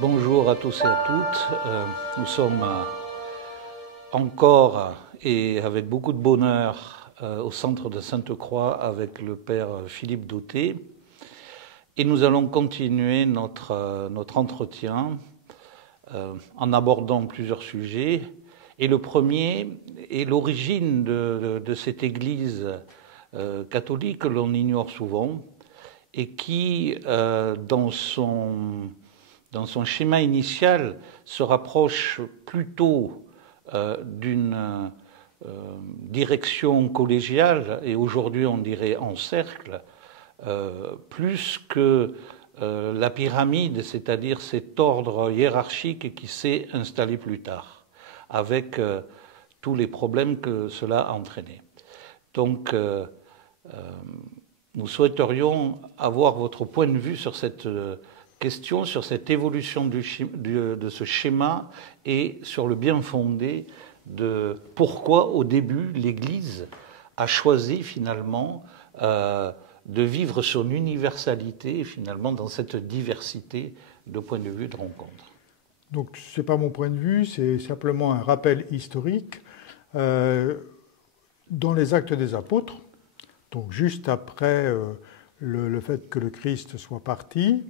Bonjour à tous et à toutes. Nous sommes encore et avec beaucoup de bonheur au centre de Sainte-Croix avec le père Philippe Douté. Et nous allons continuer notre entretien en abordant plusieurs sujets. Et le premier est l'origine de cette Église catholique que l'on ignore souvent et qui, dans son schéma initial, se rapproche plutôt d'une direction collégiale, et aujourd'hui on dirait en cercle, plus que la pyramide, c'est-à-dire cet ordre hiérarchique qui s'est installé plus tard, avec tous les problèmes que cela a entraîné. Donc, nous souhaiterions avoir votre point de vue sur cette question, sur cette évolution de ce schéma et sur le bien fondé de pourquoi, au début, l'Église a choisi finalement de vivre son universalité, finalement, dans cette diversité de points de vue de rencontre. Donc, ce n'est pas mon point de vue, c'est simplement un rappel historique. Dans les Actes des Apôtres, donc juste après le fait que le Christ soit parti,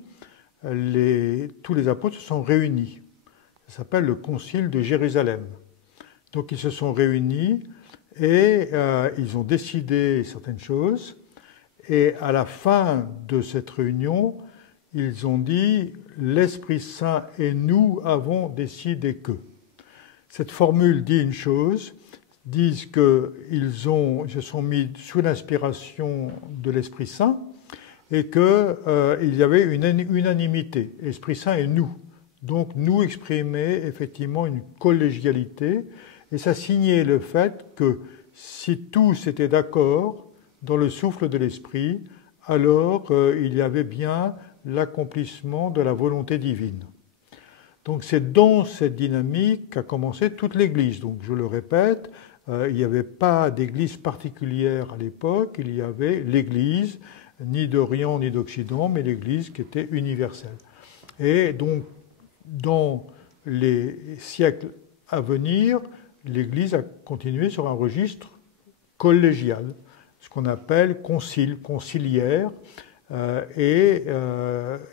tous les apôtres se sont réunis. Ça s'appelle le Concile de Jérusalem. Donc ils se sont réunis et ils ont décidé certaines choses. Et à la fin de cette réunion, ils ont dit « l'Esprit Saint et nous avons décidé que ». Cette formule dit une chose, disent qu'ils se sont mis sous l'inspiration de l'Esprit Saint et qu'il y avait une unanimité, l'Esprit Saint et nous. Donc nous exprimait effectivement une collégialité et ça signait le fait que si tous étaient d'accord dans le souffle de l'Esprit, alors il y avait bien l'accomplissement de la volonté divine. Donc c'est dans cette dynamique qu'a commencé toute l'Église. Donc je le répète, il n'y avait pas d'église particulière à l'époque, il y avait l'Église, ni d'Orient ni d'Occident, mais l'Église qui était universelle. Et donc, dans les siècles à venir, l'Église a continué sur un registre collégial, ce qu'on appelle concile, conciliaire, et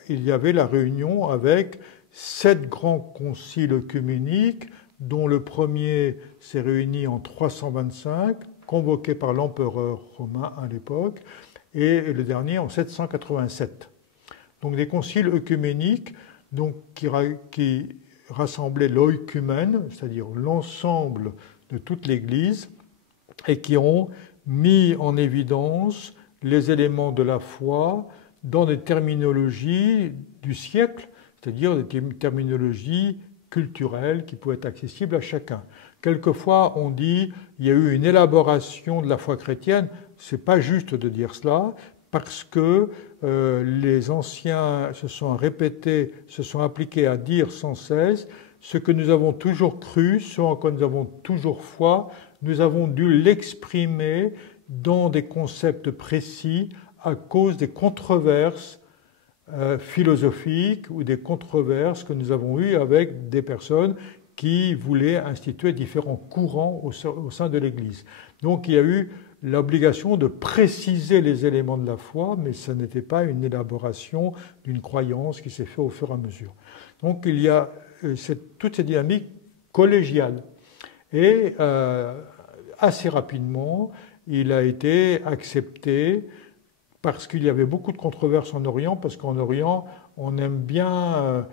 il y avait la réunion avec 7 grands conciles œcuméniques, dont le premier s'est réuni en 325, convoqué par l'empereur romain à l'époque, et le dernier en 787. Donc des conciles œcuméniques donc, qui rassemblaient l'oïkumène, c'est-à-dire l'ensemble de toute l'Église, et qui ont mis en évidence les éléments de la foi dans des terminologies du siècle, c'est-à-dire des terminologies culturelles qui pouvaient être accessibles à chacun. Quelquefois, on dit qu'il y a eu une élaboration de la foi chrétienne. Ce n'est pas juste de dire cela, parce que les anciens se sont répétés, se sont appliqués à dire sans cesse ce que nous avons toujours cru, ce en quoi nous avons toujours foi, nous avons dû l'exprimer dans des concepts précis à cause des controverses philosophiques ou des controverses que nous avons eues avec des personnes qui voulaient instituer différents courants au sein de l'Église. Donc il y a eu l'obligation de préciser les éléments de la foi, mais ce n'était pas une élaboration d'une croyance qui s'est faite au fur et à mesure. Donc il y a toute cette dynamique collégiale. Et assez rapidement, il a été accepté parce qu'il y avait beaucoup de controverses en Orient, parce qu'en Orient, on aime bien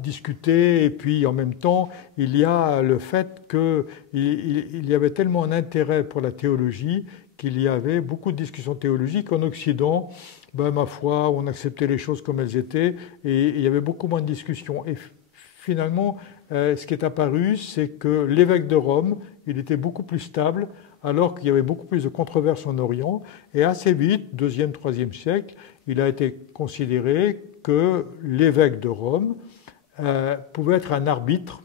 discuter, et puis en même temps, il y a le fait qu'il y avait tellement un intérêt pour la théologie qu'il y avait beaucoup de discussions théologiques. En Occident, ma foi, on acceptait les choses comme elles étaient, et il y avait beaucoup moins de discussions. Et finalement, ce qui est apparu, c'est que l'évêque de Rome, il était beaucoup plus stable alors qu'il y avait beaucoup plus de controverses en Orient. Et assez vite, 2e, 3e siècle, il a été considéré que l'évêque de Rome pouvait être un arbitre,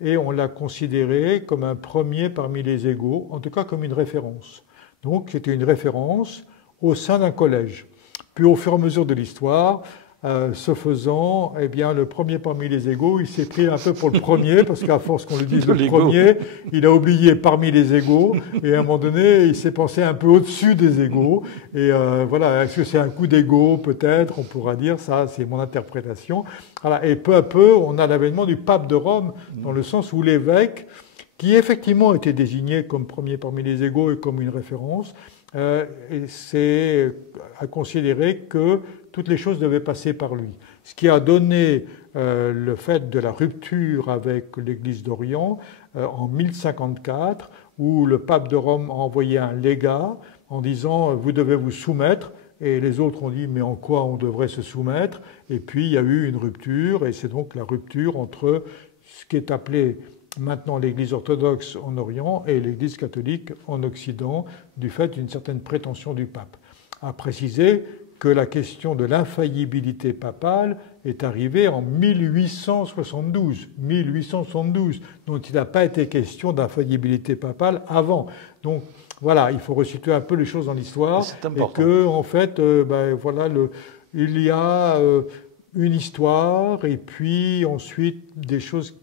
et on l'a considéré comme un premier parmi les égaux, en tout cas comme une référence. Donc c'était une référence au sein d'un collège. Puis au fur et à mesure de l'histoire, ce faisant, eh bien, le premier parmi les égaux, il s'est pris un peu pour le premier, parce qu'à force qu'on lui dise le premier, il a oublié parmi les égaux, et à un moment donné, il s'est pensé un peu au-dessus des égaux. Et voilà, est-ce que c'est un coup d'ego? Peut-être, on pourra dire, ça, c'est mon interprétation. Voilà. Et peu à peu, on a l'avènement du pape de Rome, dans le sens où l'évêque, qui effectivement était désigné comme premier parmi les égaux et comme une référence, c'est à considérer que toutes les choses devaient passer par lui. Ce qui a donné le fait de la rupture avec l'Église d'Orient en 1054, où le pape de Rome a envoyé un légat en disant « vous devez vous soumettre ». Et les autres ont dit « mais en quoi on devrait se soumettre ?» Et puis il y a eu une rupture, et c'est donc la rupture entre ce qui est appelé maintenant l'Église orthodoxe en Orient et l'Église catholique en Occident, du fait d'une certaine prétention du pape. À préciser que la question de l'infaillibilité papale est arrivée en 1872, dont il n'a pas été question d'infaillibilité papale avant. Donc voilà, il faut resituer un peu les choses dans l'histoire, et que en fait, voilà, il y a une histoire, et puis ensuite des choses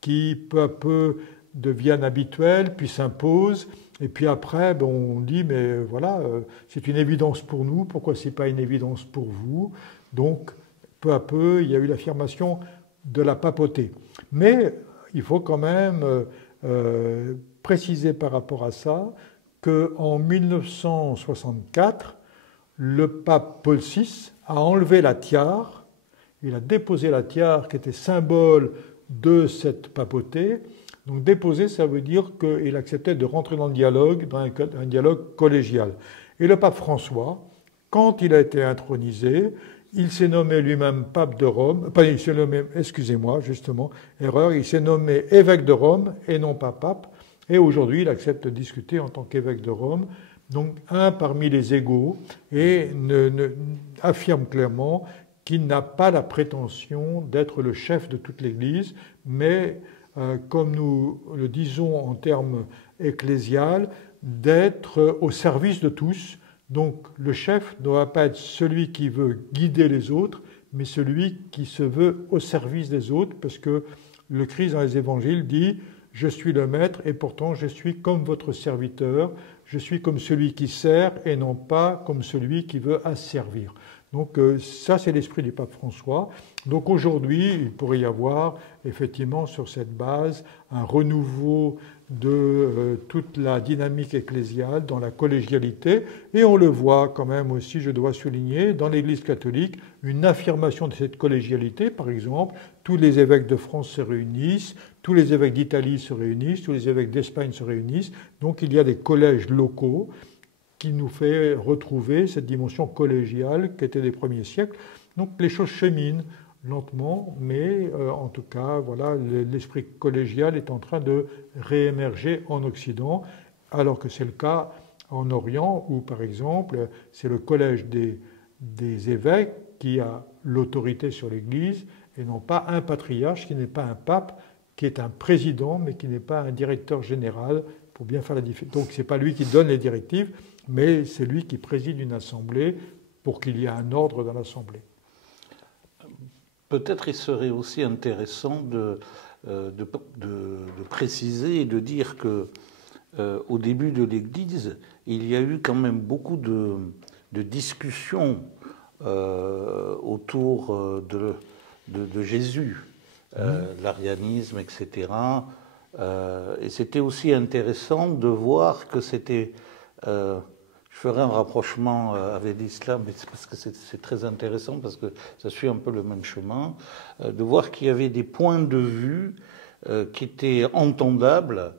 qui peu à peu deviennent habituelles, puis s'imposent. Et puis après, on dit, mais voilà, c'est une évidence pour nous, pourquoi ce n'est pas une évidence pour vous? Donc, peu à peu, il y a eu l'affirmation de la papauté. Mais il faut quand même préciser par rapport à ça qu'en 1964, le pape Paul VI a enlevé la tiare, il a déposé la tiare qui était symbole de cette papauté. Donc déposer, ça veut dire qu'il acceptait de rentrer dans un dialogue collégial. Et le pape François, quand il a été intronisé, il s'est nommé lui-même pape de Rome, il s'est nommé, excusez-moi, justement, erreur, il s'est nommé évêque de Rome et non pas pape. Et aujourd'hui, il accepte de discuter en tant qu'évêque de Rome, donc un parmi les égaux, et affirme clairement qu'il n'a pas la prétention d'être le chef de toute l'Église, mais comme nous le disons en termes ecclésial, d'être au service de tous. Donc le chef ne doit pas être celui qui veut guider les autres, mais celui qui se veut au service des autres, parce que le Christ dans les évangiles dit « Je suis le maître et pourtant je suis comme votre serviteur, je suis comme celui qui sert et non pas comme celui qui veut asservir ». Donc ça, c'est l'esprit du pape François. Donc aujourd'hui, il pourrait y avoir effectivement sur cette base un renouveau de toute la dynamique ecclésiale dans la collégialité. Et on le voit quand même aussi, je dois souligner, dans l'Église catholique, une affirmation de cette collégialité. Par exemple, tous les évêques de France se réunissent, tous les évêques d'Italie se réunissent, tous les évêques d'Espagne se réunissent. Donc il y a des collèges locaux qui nous fait retrouver cette dimension collégiale qui était des premiers siècles. Donc les choses cheminent lentement, mais en tout cas, voilà, l'esprit collégial est en train de réémerger en Occident, alors que c'est le cas en Orient, où par exemple, c'est le collège des évêques qui a l'autorité sur l'Église, et non pas un patriarche qui n'est pas un pape, qui est un président, mais qui n'est pas un directeur général, pour bien faire la différence. Donc ce n'est pas lui qui donne les directives, mais c'est lui qui préside une assemblée pour qu'il y ait un ordre dans l'assemblée. Peut-être il serait aussi intéressant de préciser et de dire que au début de l'Église, il y a eu quand même beaucoup de discussions autour de Jésus, l'arianisme, etc. Et c'était aussi intéressant de voir que c'était... je ferai un rapprochement avec l'islam, mais c'est parce que c'est très intéressant, parce que ça suit un peu le même chemin, de voir qu'il y avait des points de vue qui étaient entendables,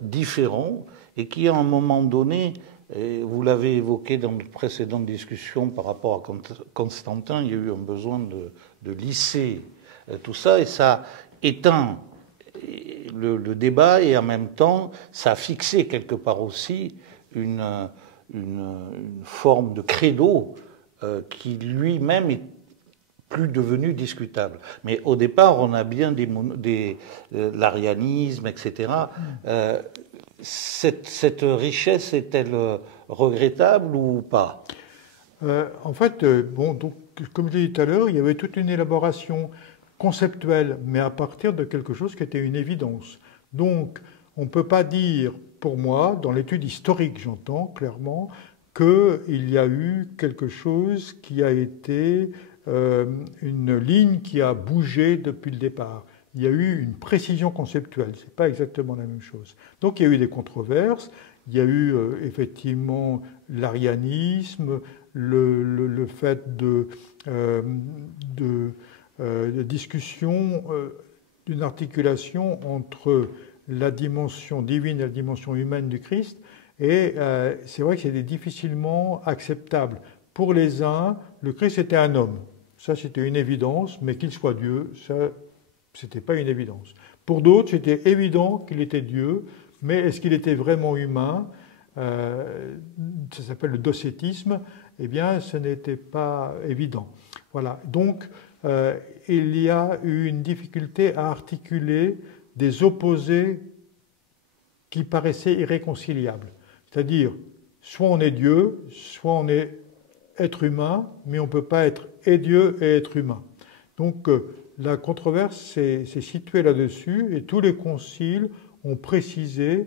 différents, et qui à un moment donné, et vous l'avez évoqué dans de précédentes discussions par rapport à Constantin, il y a eu un besoin de lisser tout ça, et ça éteint le débat, et en même temps, ça a fixé quelque part aussi une forme de credo qui lui-même est plus devenu discutable. Mais au départ, on a bien l'arianisme, etc. Cette richesse est-elle regrettable ou pas? En fait, bon, donc, comme je l'ai dit tout à l'heure, il y avait toute une élaboration conceptuelle, mais à partir de quelque chose qui était une évidence. Donc, on ne peut pas dire, pour moi, dans l'étude historique, j'entends clairement, qu'il y a eu quelque chose qui a été une ligne qui a bougé depuis le départ. Il y a eu une précision conceptuelle, ce n'est pas exactement la même chose. Donc il y a eu des controverses, il y a eu effectivement l'arianisme, le fait de discussion, d'une articulation entre la dimension divine et la dimension humaine du Christ, et c'est vrai que c'était difficilement acceptable. Pour les uns, le Christ était un homme. Ça, c'était une évidence, mais qu'il soit Dieu, ça, c'était pas une évidence. Pour d'autres, c'était évident qu'il était Dieu, mais est-ce qu'il était vraiment humain? Ça s'appelle le docétisme. Eh bien, ce n'était pas évident. Voilà. Donc, il y a eu une difficulté à articuler des opposés qui paraissaient irréconciliables. C'est-à-dire, soit on est Dieu, soit on est être humain, mais on ne peut pas être et Dieu et être humain. Donc la controverse s'est située là-dessus et tous les conciles ont précisé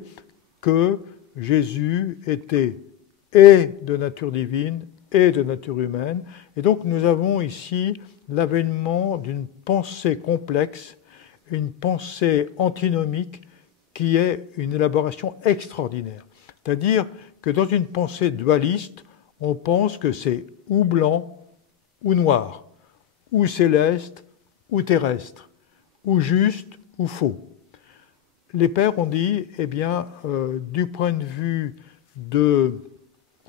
que Jésus était et de nature divine et de nature humaine. Et donc nous avons ici l'avènement d'une pensée complexe, une pensée antinomique qui est une élaboration extraordinaire. C'est-à-dire que dans une pensée dualiste, on pense que c'est ou blanc ou noir, ou céleste ou terrestre, ou juste ou faux. Les pères ont dit, eh bien, du point de vue de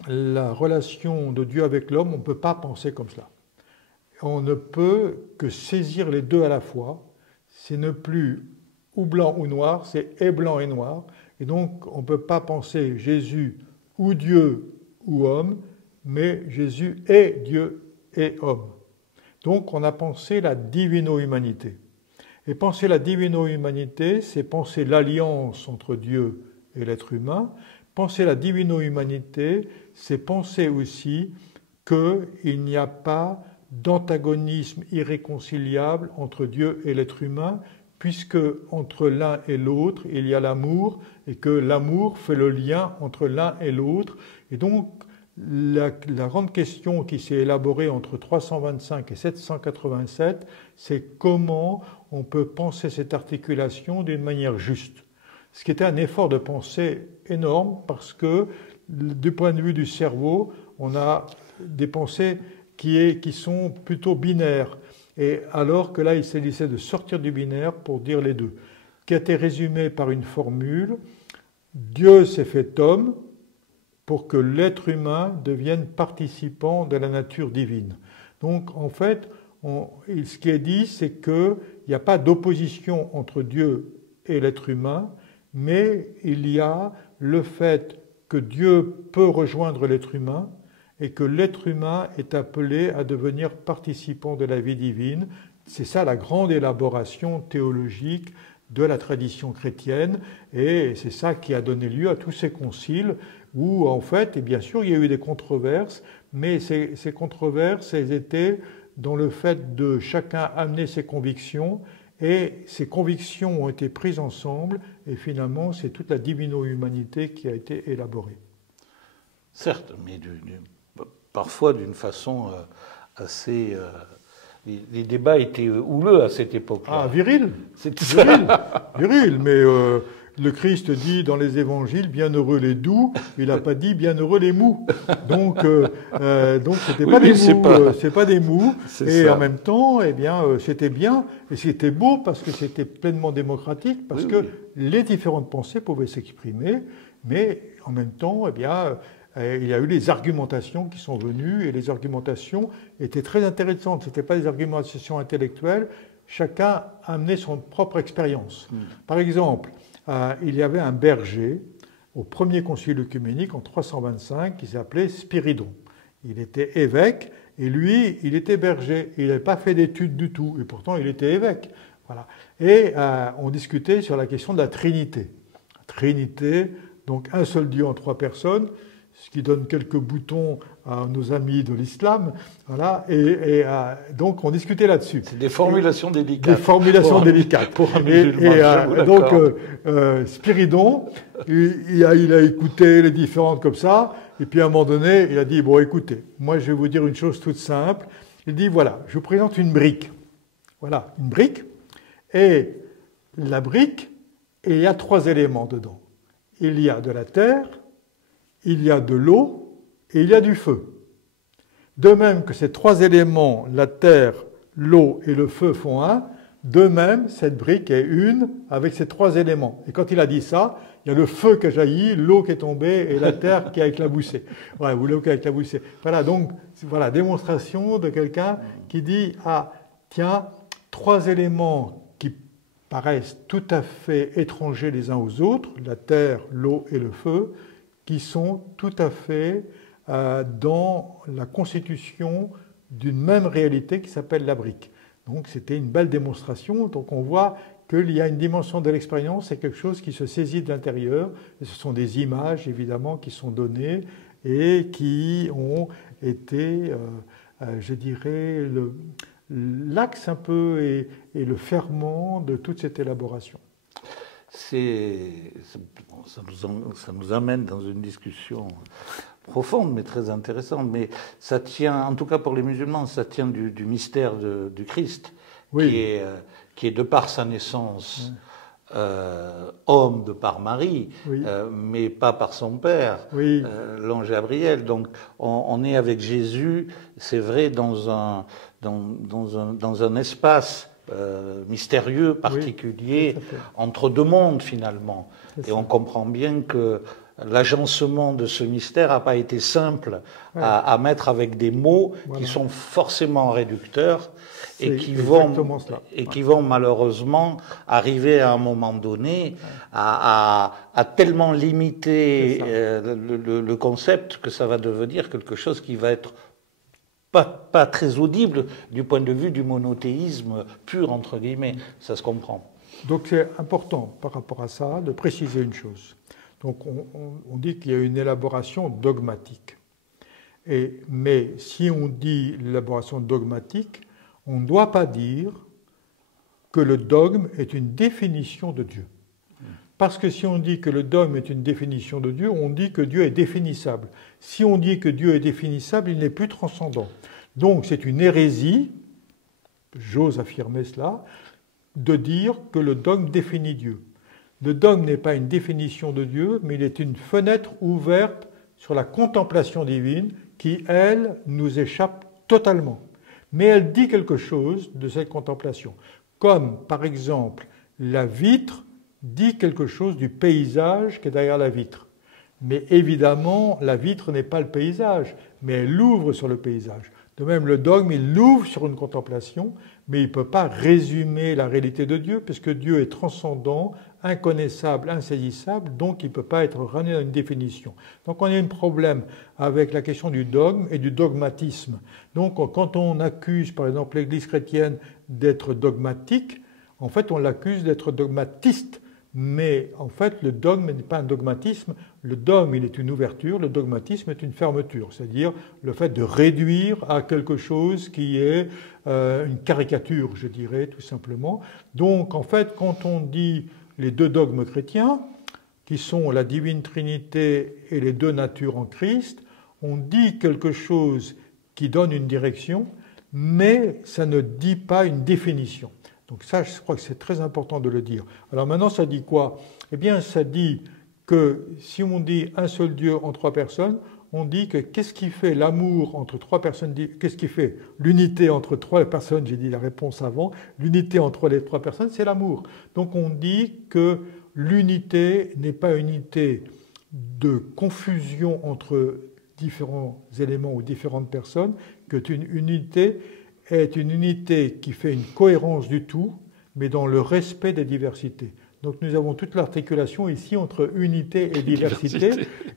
la relation de Dieu avec l'homme, on ne peut pas penser comme cela. On ne peut que saisir les deux à la fois. C'est ne plus ou blanc ou noir, c'est et blanc et noir. Et donc, on ne peut pas penser Jésus ou Dieu ou homme, mais Jésus est Dieu et homme. Donc on a pensé la divino-humanité. Et penser la divino-humanité, c'est penser l'alliance entre Dieu et l'être humain. Penser la divino-humanité, c'est penser aussi qu'il n'y a pas d'antagonisme irréconciliable entre Dieu et l'être humain, puisque entre l'un et l'autre, il y a l'amour, et que l'amour fait le lien entre l'un et l'autre. Et donc, la grande question qui s'est élaborée entre 325 et 787, c'est comment on peut penser cette articulation d'une manière juste. Ce qui était un effort de pensée énorme parce que du point de vue du cerveau, on a des pensées qui sont plutôt binaires. Et alors que là, il s'agissait de sortir du binaire pour dire les deux. Qui a été résumé par une formule, Dieu s'est fait homme, pour que l'être humain devienne participant de la nature divine. Donc, en fait, ce qui est dit, c'est qu'il n'y a pas d'opposition entre Dieu et l'être humain, mais il y a le fait que Dieu peut rejoindre l'être humain et que l'être humain est appelé à devenir participant de la vie divine. C'est ça la grande élaboration théologique de la tradition chrétienne, et c'est ça qui a donné lieu à tous ces conciles, où en fait, et bien sûr, il y a eu des controverses, mais ces controverses, elles étaient dans le fait de chacun amener ses convictions, et ces convictions ont été prises ensemble, et finalement, c'est toute la divino-humanité qui a été élaborée. Certes, mais parfois d'une façon assez... Les débats étaient houleux à cette époque-là. Ah, viril. Viril, mais le Christ dit dans les évangiles, bienheureux les doux, il n'a pas dit bienheureux les mous. Donc c'était pas des mous, c'est pas des mous. Et ça. En même temps, eh bien, c'était bien, et c'était beau parce que c'était pleinement démocratique, parce que les différentes pensées pouvaient s'exprimer, mais en même temps, eh bien, il y a eu les argumentations qui sont venues, et les argumentations étaient très intéressantes. Ce n'étaient pas des argumentations intellectuelles, chacun amenait son propre expérience. Par exemple, il y avait un berger au premier concile œcuménique en 325 qui s'appelait Spiridon. Il était évêque et lui, il était berger. Il n'avait pas fait d'études du tout et pourtant il était évêque. Voilà. Et on discutait sur la question de la Trinité. La Trinité, donc un seul Dieu en trois personnes, ce qui donne quelques boutons à nos amis de l'islam. Voilà. Et donc on discutait là-dessus. C'est des formulations délicates. Des formulations délicates. Pour un musulman, donc Spiridon, il a écouté les différentes comme ça, et puis à un moment donné, il a dit, bon écoutez, moi je vais vous dire une chose toute simple. Il dit, voilà, je vous présente une brique. Voilà, une brique. Et la brique, il y a trois éléments dedans. Il y a de la terre, il y a de l'eau et il y a du feu. De même que ces trois éléments, la terre, l'eau et le feu font un, de même, cette brique est une avec ces trois éléments. Et quand il a dit ça, il y a le feu qui a jailli, l'eau qui est tombée et la terre qui a éclaboussé. Voilà, ou l'eau qui a éclaboussé. Voilà, donc, voilà, démonstration de quelqu'un qui dit, ah, tiens, trois éléments qui paraissent tout à fait étrangers les uns aux autres, la terre, l'eau et le feu, qui sont tout à fait dans la constitution d'une même réalité qui s'appelle la brique. Donc c'était une belle démonstration. Donc on voit qu'il y a une dimension de l'expérience, c'est quelque chose qui se saisit de l'intérieur. Et ce sont des images évidemment qui sont données et qui ont été, je dirais, l'axe un peu et le ferment de toute cette élaboration. Ça nous amène dans une discussion profonde mais très intéressante. Mais ça tient, en tout cas pour les musulmans, ça tient du mystère du Christ, oui, qui est de par sa naissance homme de par Marie, oui, mais pas par son père, oui, l'ange Gabriel. Donc on est avec Jésus, c'est vrai, dans un espace mystérieux, particulier, oui, entre deux mondes finalement. Et on comprend bien que l'agencement de ce mystère n'a pas été simple, ouais, à mettre avec des mots, voilà, qui sont forcément réducteurs et qui vont malheureusement arriver à un moment donné à tellement limiter le concept que ça va devenir quelque chose qui va être pas très audible du point de vue du monothéisme pur, entre guillemets. Ça se comprend. Donc c'est important par rapport à ça de préciser une chose. Donc on dit qu'il y a une élaboration dogmatique. Mais si on dit l'élaboration dogmatique, on ne doit pas dire que le dogme est une définition de Dieu. Parce que si on dit que le dogme est une définition de Dieu, on dit que Dieu est définissable. Si on dit que Dieu est définissable, il n'est plus transcendant. Donc c'est une hérésie, j'ose affirmer cela, de dire que le dogme définit Dieu. Le dogme n'est pas une définition de Dieu, mais il est une fenêtre ouverte sur la contemplation divine qui, elle, nous échappe totalement. Mais elle dit quelque chose de cette contemplation. Comme, par exemple, la vitre dit quelque chose du paysage qui est derrière la vitre. Mais évidemment, la vitre n'est pas le paysage, mais elle ouvre sur le paysage. De même, le dogme, il l'ouvre sur une contemplation, mais il ne peut pas résumer la réalité de Dieu, puisque Dieu est transcendant, inconnaissable, insaisissable, donc il ne peut pas être ramené à une définition. Donc on a un problème avec la question du dogme et du dogmatisme. Donc quand on accuse, par exemple, l'Église chrétienne d'être dogmatique, en fait on l'accuse d'être dogmatiste. Mais en fait, le dogme n'est pas un dogmatisme. Le dogme, il est une ouverture. Le dogmatisme est une fermeture. C'est-à-dire le fait de réduire à quelque chose qui est une caricature, je dirais, tout simplement. Donc, en fait, quand on dit les deux dogmes chrétiens, qui sont la divine Trinité et les deux natures en Christ, on dit quelque chose qui donne une direction, mais ça ne dit pas une définition. Donc ça, je crois que c'est très important de le dire. Alors maintenant, ça dit quoi? Eh bien, ça dit que si on dit un seul Dieu en trois personnes, on dit que qu'est-ce qui fait l'amour entre trois personnes, qu'est-ce qui fait l'unité entre trois personnes, j'ai dit la réponse avant, l'unité entre les trois personnes, c'est l'amour. Donc on dit que l'unité n'est pas une unité de confusion entre différents éléments ou différentes personnes, que c'est une unité est une unité qui fait une cohérence du tout, mais dans le respect des diversités. Donc nous avons toute l'articulation ici entre unité et diversité.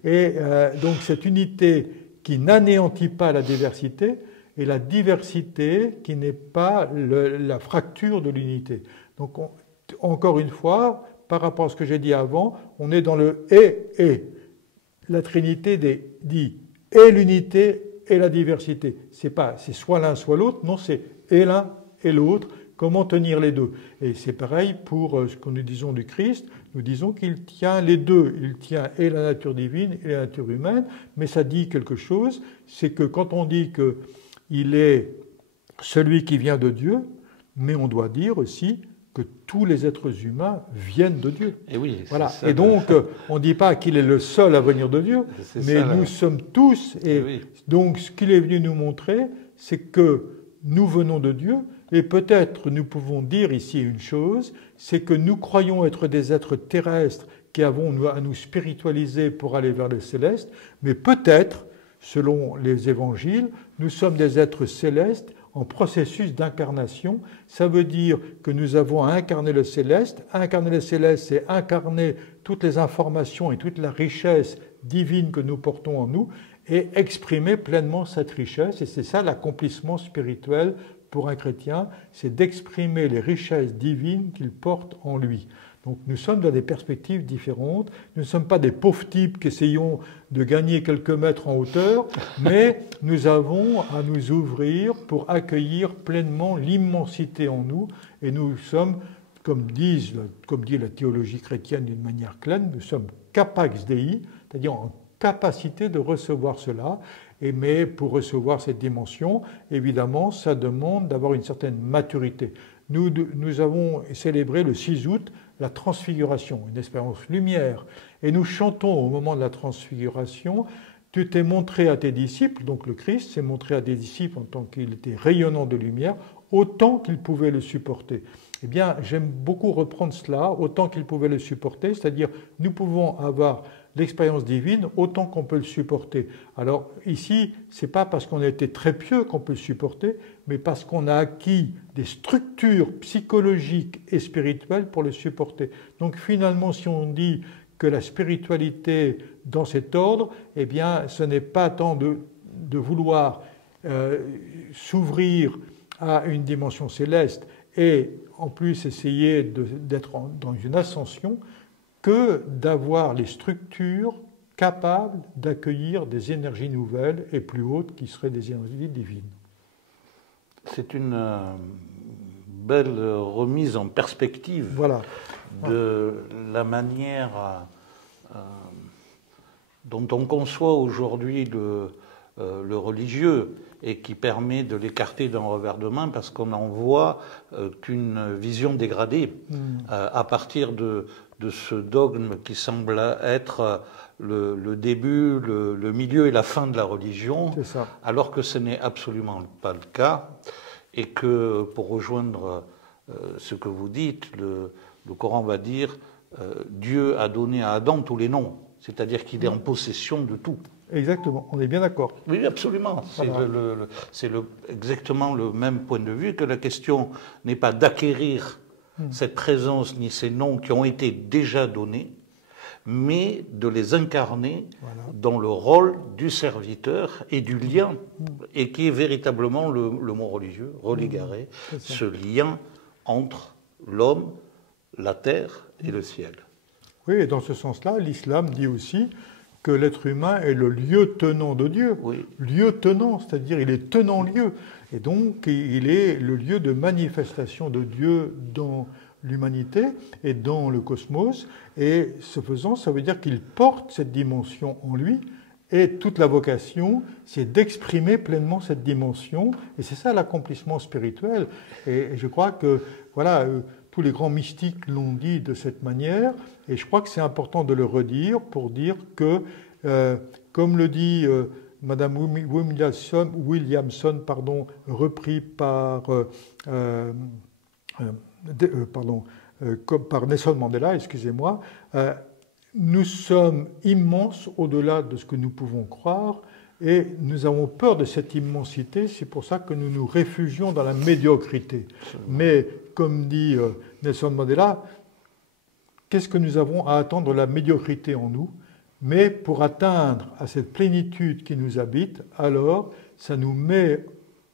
Et donc cette unité qui n'anéantit pas la diversité, et la diversité qui n'est pas la fracture de l'unité. Donc encore une fois, par rapport à ce que j'ai dit avant, on est dans le et. La Trinité dit et l'unité et la diversité. C'est soit l'un soit l'autre, non, c'est et l'un et l'autre. Comment tenir les deux? Et c'est pareil pour ce que nous disons du Christ. Nous disons qu'il tient les deux. Il tient et la nature divine et la nature humaine. Mais ça dit quelque chose, c'est que quand on dit qu'il est celui qui vient de Dieu, mais on doit dire aussi que tous les êtres humains viennent de Dieu. Et oui, voilà. Ça, et donc, on ne dit pas qu'il est le seul à venir de Dieu, mais nous sommes tous. Et oui. Donc, ce qu'il est venu nous montrer, c'est que nous venons de Dieu. Et peut-être nous pouvons dire ici une chose, c'est que nous croyons être des êtres terrestres qui avons à nous spiritualiser pour aller vers le céleste, mais peut-être, selon les évangiles, nous sommes des êtres célestes en processus d'incarnation. Ça veut dire que nous avons à incarner le céleste. Incarner le céleste, c'est incarner toutes les informations et toute la richesse divine que nous portons en nous et exprimer pleinement cette richesse. Et c'est ça l'accomplissement spirituel pour un chrétien, c'est d'exprimer les richesses divines qu'il porte en lui. Donc nous sommes dans des perspectives différentes. Nous ne sommes pas des pauvres types qui essayons de gagner quelques mètres en hauteur, mais nous avons à nous ouvrir pour accueillir pleinement l'immensité en nous. Et nous sommes, comme dit la théologie chrétienne d'une manière claire, nous sommes capax Dei, c'est-à-dire en capacité de recevoir cela. Mais pour recevoir cette dimension, évidemment, ça demande d'avoir une certaine maturité. Nous avons célébré le 6 août la transfiguration, une expérience lumière. Et nous chantons au moment de la transfiguration, « Tu t'es montré à tes disciples », donc le Christ s'est montré à des disciples en tant qu'il était rayonnant de lumière, autant qu'ils pouvaient le supporter. Eh bien, j'aime beaucoup reprendre cela, autant qu'ils pouvaient le supporter, c'est-à-dire nous pouvons avoir l'expérience divine autant qu'on peut le supporter. Alors ici, ce n'est pas parce qu'on a été très pieux qu'on peut le supporter, mais parce qu'on a acquis des structures psychologiques et spirituelles pour le supporter. Donc finalement, si on dit que la spiritualité dans cet ordre, eh bien, ce n'est pas tant de vouloir s'ouvrir à une dimension céleste et en plus essayer d'être dans une ascension, que d'avoir les structures capables d'accueillir des énergies nouvelles et plus hautes qui seraient des énergies divines. C'est une belle remise en perspective voilà. de la manière dont on conçoit aujourd'hui le religieux et qui permet de l'écarter d'un revers de main parce qu'on en voit qu'une vision dégradée à partir de ce dogme qui semble être le début, le milieu et la fin de la religion, alors que ce n'est absolument pas le cas, et que pour rejoindre ce que vous dites, le Coran va dire Dieu a donné à Adam tous les noms, c'est-à-dire qu'il est en possession de tout. Exactement, on est bien d'accord. Oui, absolument. C'est exactement le même point de vue, que la question n'est pas d'acquérir cette présence ni ces noms qui ont été déjà donnés, mais de les incarner dans le rôle du serviteur et du lien, et qui est véritablement le mot religieux, religare, ce lien entre l'homme, la terre et le ciel. Oui, et dans ce sens-là, l'islam dit aussi que l'être humain est le lieu tenant de Dieu. Oui. Lieu tenant, c'est-à-dire il est tenant-lieu. Et donc, il est le lieu de manifestation de Dieu dans l'humanité et dans le cosmos. Et ce faisant, ça veut dire qu'il porte cette dimension en lui. Et toute la vocation, c'est d'exprimer pleinement cette dimension. Et c'est ça l'accomplissement spirituel. Et je crois que, voilà, tous les grands mystiques l'ont dit de cette manière. Et je crois que c'est important de le redire pour dire que, comme le dit Madame Williamson, repris par Nelson Mandela, excusez-moi, nous sommes immenses au-delà de ce que nous pouvons croire. Et nous avons peur de cette immensité, c'est pour ça que nous nous réfugions dans la médiocrité. Mais, comme dit Nelson Mandela, qu'est-ce que nous avons à attendre de la médiocrité en nous? Mais pour atteindre à cette plénitude qui nous habite, alors ça nous met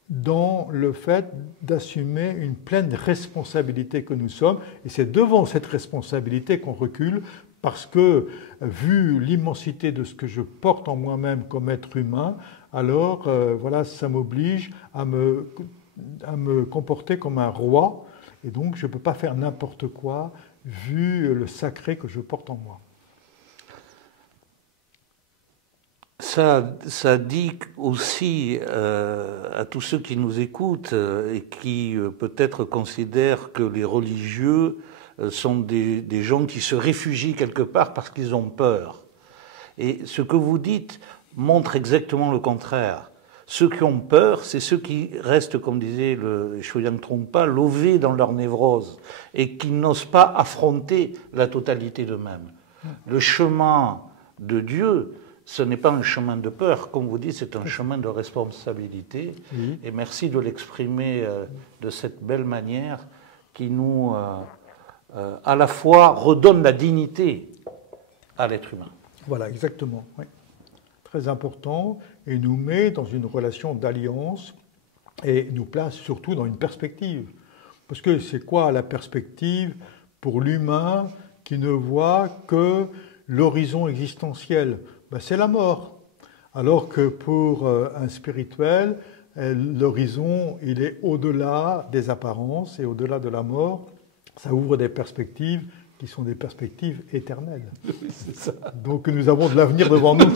dans le fait d'assumer une pleine responsabilité que nous sommes. Et c'est devant cette responsabilité qu'on recule, parce que, vu l'immensité de ce que je porte en moi-même comme être humain, alors voilà, ça m'oblige à me comporter comme un roi, et donc je ne peux pas faire n'importe quoi, vu le sacré que je porte en moi. Ça dit aussi à tous ceux qui nous écoutent et qui peut-être considèrent que les religieux sont des gens qui se réfugient quelque part parce qu'ils ont peur. Et ce que vous dites montre exactement le contraire. Ceux qui ont peur, c'est ceux qui restent, comme disait le Choyang Trungpa, lovés dans leur névrose et qui n'osent pas affronter la totalité d'eux-mêmes. Le chemin de Dieu, ce n'est pas un chemin de peur, comme vous dites, c'est un chemin de responsabilité. Oui. Et merci de l'exprimer de cette belle manière qui nous, à la fois, redonne la dignité à l'être humain. Voilà, exactement. Oui. Très important, et nous met dans une relation d'alliance et nous place surtout dans une perspective. Parce que c'est quoi la perspective pour l'humain qui ne voit que l'horizon existentiel? Ben, c'est la mort. Alors que pour un spirituel, l'horizon, il est au-delà des apparences et au-delà de la mort. Ça ouvre des perspectives qui sont des perspectives éternelles. Oui, c'est ça. Donc nous avons de l'avenir devant nous.